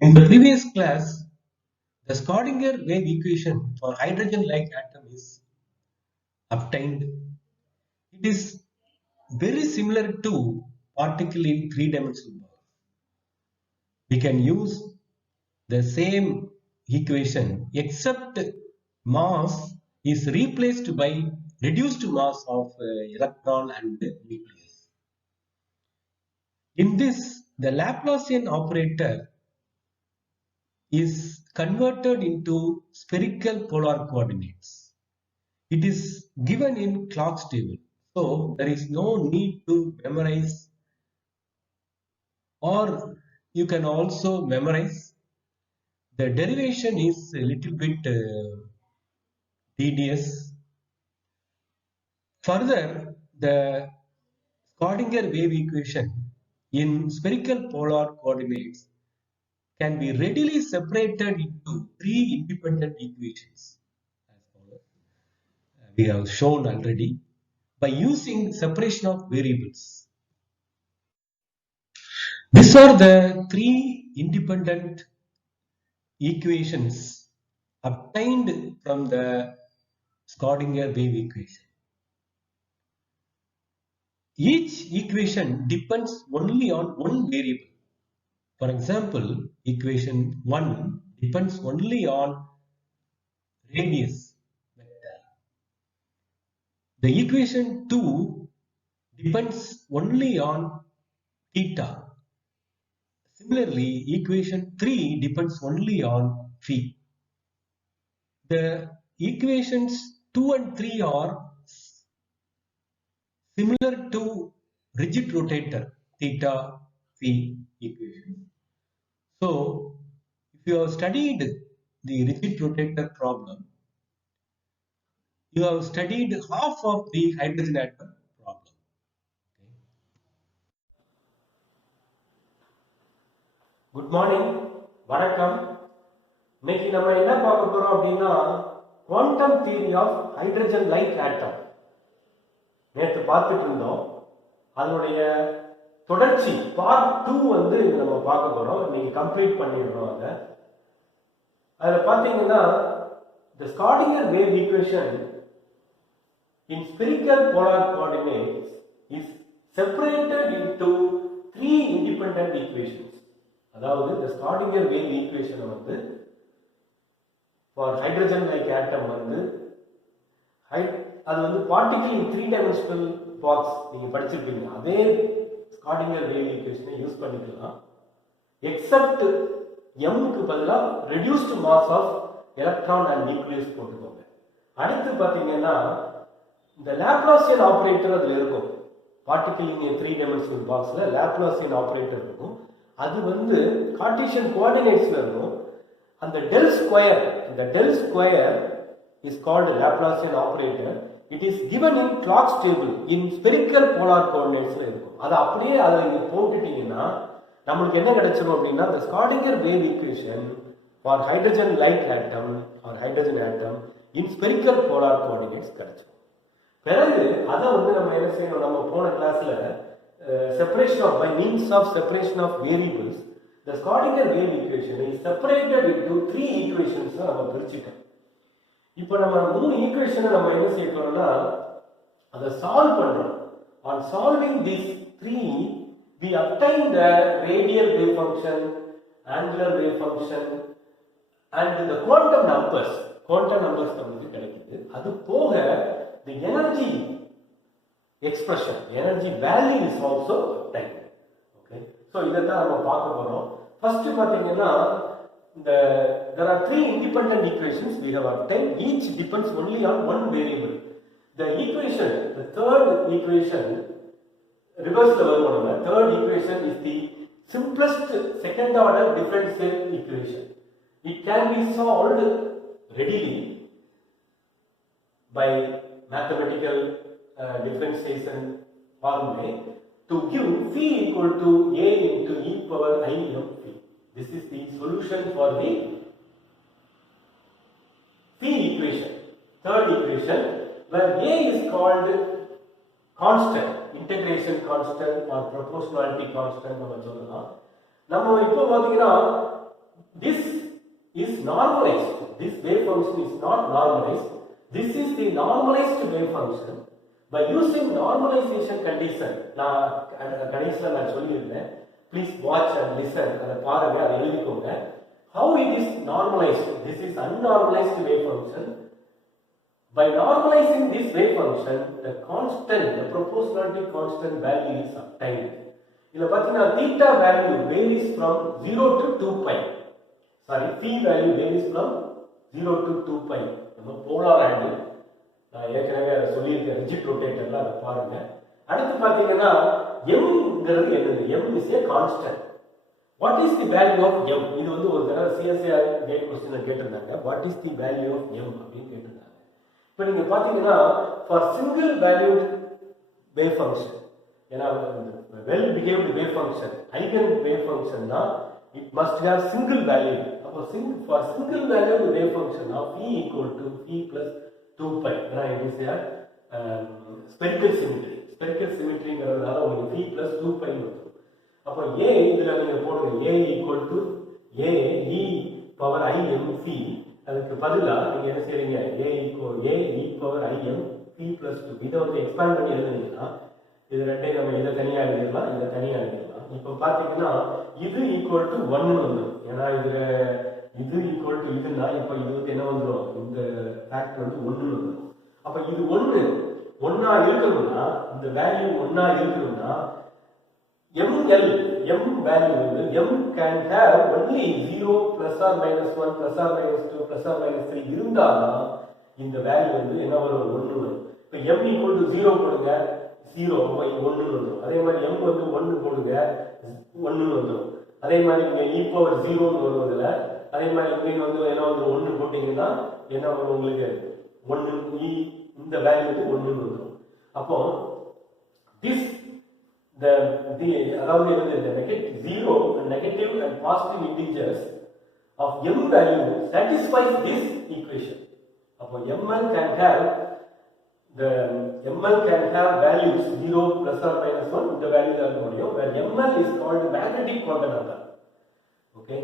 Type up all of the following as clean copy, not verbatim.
In the previous class, the Schrodinger wave equation for hydrogen-like atom is obtained. It is very similar to particle in three-dimensional ball. We can use the same equation except mass is replaced by reduced mass of electron and nucleus. In this, the Laplacian operator is converted into spherical polar coordinates. It is given in Clark's table. So there is no need to memorize, or you can also memorize. The derivation is a little bit tedious. Further, the Schrodinger wave equation in spherical polar coordinates can be readily separated into three independent equations, as follows. We have shown already, by using separation of variables. These are the three independent equations obtained from the Schrodinger wave equation. Each equation depends only on one variable. For example, equation 1 depends only on radius vector. The equation 2 depends only on theta. Similarly, equation 3 depends only on phi. The equations 2 and 3 are similar to rigid rotator theta phi equation. So, if you have studied the rigid rotator problem, you have studied half of the hydrogen atom problem. Okay. Good morning, வணக்கம். இன்னைக்கு நம்ம என்ன பார்க்க போறோம் அப்படின்னா quantum theory of hydrogen like atom. நேற்று பார்த்துட்டு இருந்தோம். அதனுடைய தொடர்ச்சி பார்ட் 2 நம்ம பார்க்க போறோம். இன்னைக்கு கம்ப்ளீட் பண்ணிடுறோம். அதில் பார்த்தீங்கன்னா the Schrodinger wave equation in spherical polar coordinates is separated into three independent equations. அதாவது the Schrodinger wave equation for hydrogen like atom அது particle in three dimensional box நீங்க படிச்சிருப்பீங்க. அதே Schrodinger wave equation யூஸ் பண்ணிக்கலாம். except m க்கு பதிலா reduced mass of electron and nucleus போட்டுக்கோங்க. அடுத்து பாத்தீங்கன்னா இந்த Laplacian operator அதுல இருக்கும். particle in a three dimensional boxல Laplacian operator இருக்கும். அது Cartesian coordinatesல இருக்கும். அந்த del square is called Laplacian operator. It is given in Clark's table in spherical polar coordinatesல இருக்கும். அது அப்படியே அதை இங்க போட்டுட்டீங்கன்னா நமக்கு என்ன கிடைச்சிரும் அப்படின்னா the Schrodinger wave equation for hydrogen like atom or hydrogen atom in spherical polar coordinates கிடைச்சிரும். பிறகு அதை நம்ம என்ன செய்யணும், நம்ம போன கிளாஸ்ல separation of by means of separation of variables, the Schrodinger wave equation is separated into three equations நம்ம பிரிச்சிட்டோம். இப்போ நம்ம மூணு ஈக்குவேஷனை நம்ம என்ன செய்ய போறோம்னா அதை சால்வ் பண்றோம். On solving these three, we obtain the radial wave function, angular wave function and the quantum numbers நமக்கு கிடைக்குது. அது போக the energy expression, energy value is also obtained. Okay, so இதைத்தான் நம்ம பார்க்க போறோம். ஃபர்ஸ்ட் பாத்தீங்கன்னா there are three independent equations we have obtained. Each depends only on one variable. The third equation, reverse the one. Third equation is the simplest second order differential equation. It can be solved readily by mathematical differentiation formula to give phi equal to a into e power I m phi. This is the solution for the phi equation, third equation, where a is called constant, integration constant or proportionality constant நம்ம சொல்லலாம். நம்ம இப்போ பாத்தீங்கன்னா this is normalized. This wave function is not normalized. This is the normalized wave function. By using normalization condition, please watch and listen. How it is normalized? This is unnormalized wave function. By normalizing this wave function, the proportionality constant value is obtained. Theta value varies from 0 to 2 pi. Phi value varies from 0 to 2 pi. Polar angle. Rigid rotator. M is a constant. What is the value of M? This is a CSIR question. What is the value of M? For single valued wave function, well behaved wave function, eigen wave function, it must have single value. For single valued wave function, phi equal to phi plus 2 pi. It is a spherical symmetry. Spherical symmetry is phi plus 2 pi. A equal to A e power I m phi. அதுக்கு பதிலா நீங்க என்ன செய்றீங்க a e power I m p plus 2 இத வந்து expand பண்ணி எழுதுனீங்கன்னா இது ரெண்டையும் நம்ம இத தனியா எழுதிடலாம் இத தனியா எழுதிடலாம். இப்போ பாத்தீங்கன்னா இது ஈக்குவல் டு 1 ன்னு வந்துரும். ஏனா இது ஈக்குவல் டு இதுனா இப்போ இது வந்து என்ன வந்துரும் இந்த ஃபேக்டர் வந்து 1 ன்னு வந்துரும். அப்ப இது 1 ஆ இருக்கணும்னா இந்த வேல்யூ 1 ஆ இருக்கணும்னா m value m can have only 0 plus or minus 1 plus or minus 2 plus or minus 3 இருந்தாதான் இந்த வேல்யூ வந்து என்ன வரும் 1 வரும். இப்ப m equal to 0 போடுங்க 0 by 1 வந்துரும். அதே மாதிரி m வந்து 1 போடுங்க 1 வந்துரும். அதே மாதிரி இங்க e power 0 ன்னு வருதுல அதே மாதிரி இங்க வந்து என்ன வந்து 1 போட்டீங்கன்னா என்ன வரும் உங்களுக்கு 1 இந்த வேல்யூ வந்து 1 ன்னு வந்துரும். அப்போ this the zero and negative and positive integers of m value satisfies this equation. ml can have values 0 plus or minus 1 the values are known where ml is called magnetic quantum number. Okay,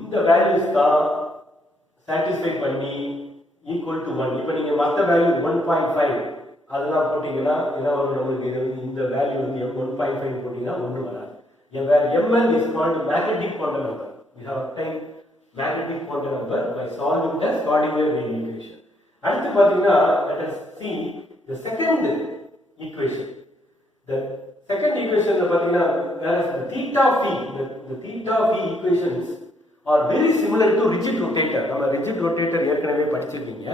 இந்த values தான் satisfy பண்ணி equal to 1. இப்போ நீங்க மத்த value 1.5 அதெல்லாம் போட்டீங்கன்னா என்ன வரும் நமக்கு இது இந்த வேல்யூ வந்து 1.5 போட்டீங்கன்னா 1 வராது. where ml is called magnetic quantum number. We have obtained magnetic quantum number by solving the Schrodinger wave equation. அடுத்து பாத்தீங்கன்னா let us see the second equation. The second equation ல பாத்தீங்கன்னா whereas the theta phi the theta phi equations are very similar to rigid rotator. நம்ம rigid rotator ஏற்கனவே படிச்சிருக்கீங்க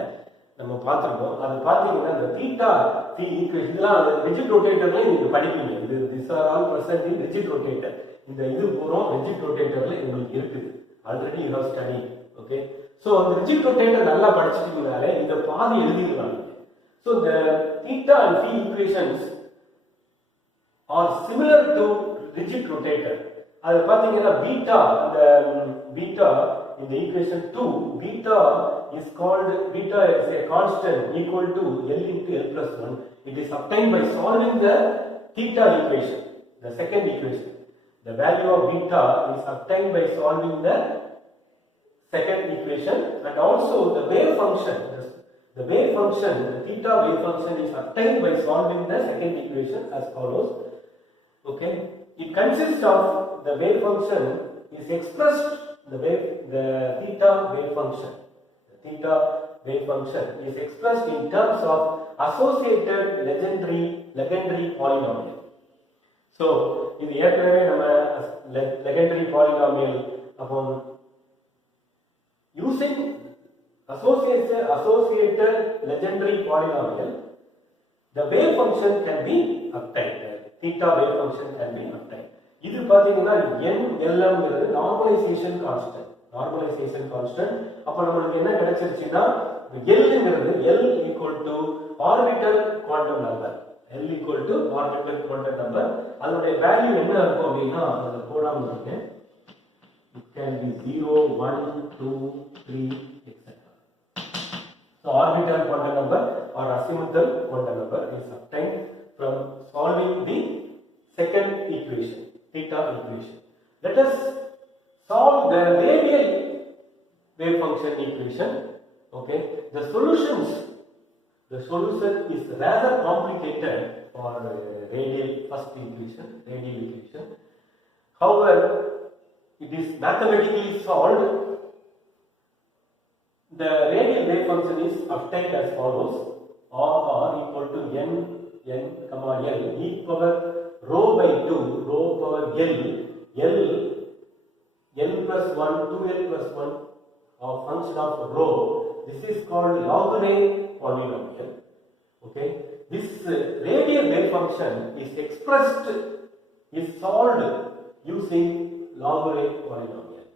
நம்ம பாத்துறோம். அது பாத்தீங்கன்னா the theta phi equation இதெல்லாம் rigid rotatorல நீங்க படிப்பீங்க. இது these are all present in rigid rotator. இந்த இது பூரா rigid rotatorல உங்களுக்கு இருக்குது. Already you have studied. Okay, so the rigid rotator நல்லா படிச்சிட்டீங்கனாலே இந்த பாதி எழுதிடலாம். So the theta and phi equations are similar to rigid rotator. அது பாத்தீங்கன்னா beta in the equation 2 beta is a constant equal to L into L plus 1. It is obtained by solving the theta equation, the second equation. The value of beta is obtained by solving the second equation, and also the wave function, the theta wave function is obtained by solving the second equation as follows. Okay, it consists of the wave function is expressed the theta wave function. The theta wave function is expressed in terms of associated Legendre polynomial. So, in the Legendre polynomial upon using associated Legendre polynomial, the wave function can be obtained. Theta wave function can be obtained. இது பாத்தீங்கன்னா NLM ங்கிறது normalization constant. அப்ப நமக்கு என்ன கிடைச்சிருச்சுன்னா L ங்கிறது L equal to orbital quantum number. அதோட value என்ன இருக்கும் அப்படின்னா அத போடாம இருக்கேன். It can be 0 1 2 3 etc. So orbital quantum number or azimuthal quantum number is obtained from solving the second equation, theta equation. Let us solve the radial wave function equation. Okay, the solution is rather complicated for radial equation. However, it is mathematically solved. The radial wave function is obtained as follows: R equal to n comma l e power rho by 2 rho power l plus 1 2l plus 1 of function of rho. This is called Laguerre polynomial. Okay, this radial wave function is solved using Laguerre polynomial.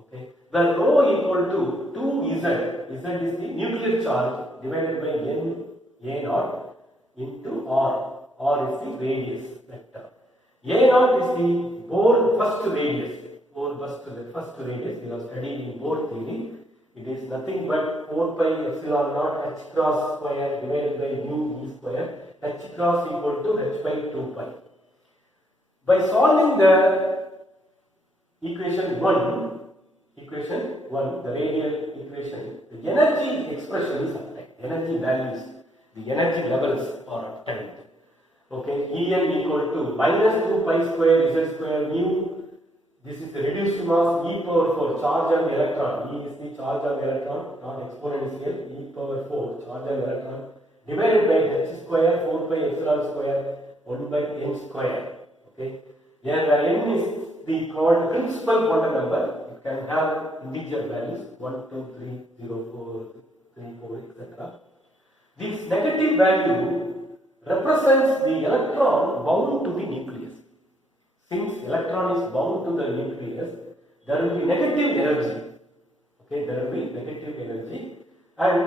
Okay, where rho equal to 2z, z is the nuclear charge divided by n a naught into r is the radius vector. A naught is the Bohr first radius. We have studied in Bohr theory. It is nothing but 4 pi epsilon naught h cross square divided by mu e square. H cross equal to h by 2 pi. By solving the equation 1, the radial equation, the energy expression is obtained. Energy values, the energy levels are obtained. Okay, En equal to minus 2 pi square z square mu. This is the reduced mass e power 4 charge on the electron. E is the charge on the electron, not exponential. E power 4 charge on the electron divided by h square 4 pi epsilon square 1 by n square. Okay, here where n is the called principal quantum number. It can have integer values 1, 2, 3, 0, 4, 3, 4, etc. This negative value represents the electron bound to the nucleus. Since electron is bound to the nucleus, there will be negative energy. Okay, there will be negative energy, and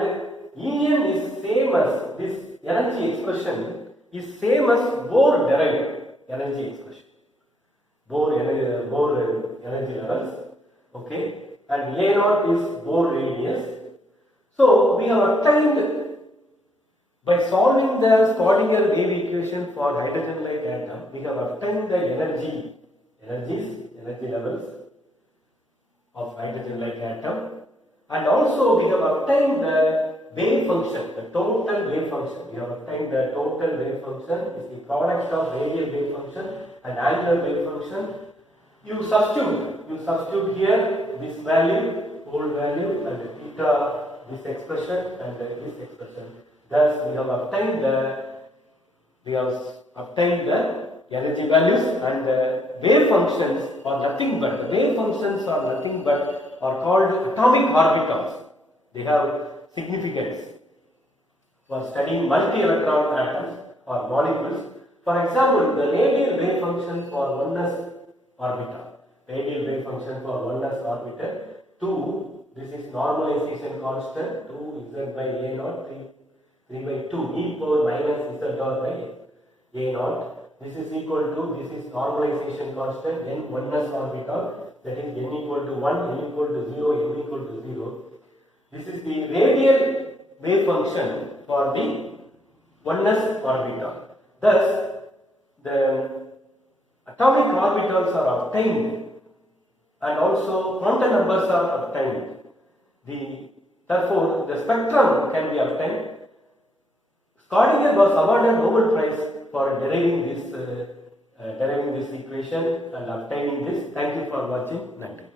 En is same as this energy expression is same as Bohr derived energy expression. Bohr energy levels. Okay, and A naught is Bohr radius. So we have obtained, by solving the Schrodinger wave equation for hydrogen-like atom, we have obtained the energy levels of hydrogen-like atom, and also we have obtained the wave function, the total wave function. We have obtained the total wave function is the product of radial wave function and angular wave function. You substitute here this value, whole value, and theta, this expression, and this expression. Thus, we have obtained the energy values, and the wave functions are nothing but are called atomic orbitals. They have significance for studying multi-electron atoms or molecules. For example, the radial wave function for 1s orbital. 2, this is normalization constant, 2 z by a naught, 3 by 2 e power minus z dot by a naught. This is equal to, this is normalization constant, n 1s orbital, that is n equal to 1, n equal to 0, n equal to 0. This is the radial wave function for the 1s orbital. Thus, the atomic orbitals are obtained, and also quantum numbers are obtained. Therefore, the spectrum can be obtained. Schrodinger was awarded Nobel Prize for deriving this equation and obtaining this. Thank you for watching. Thank you.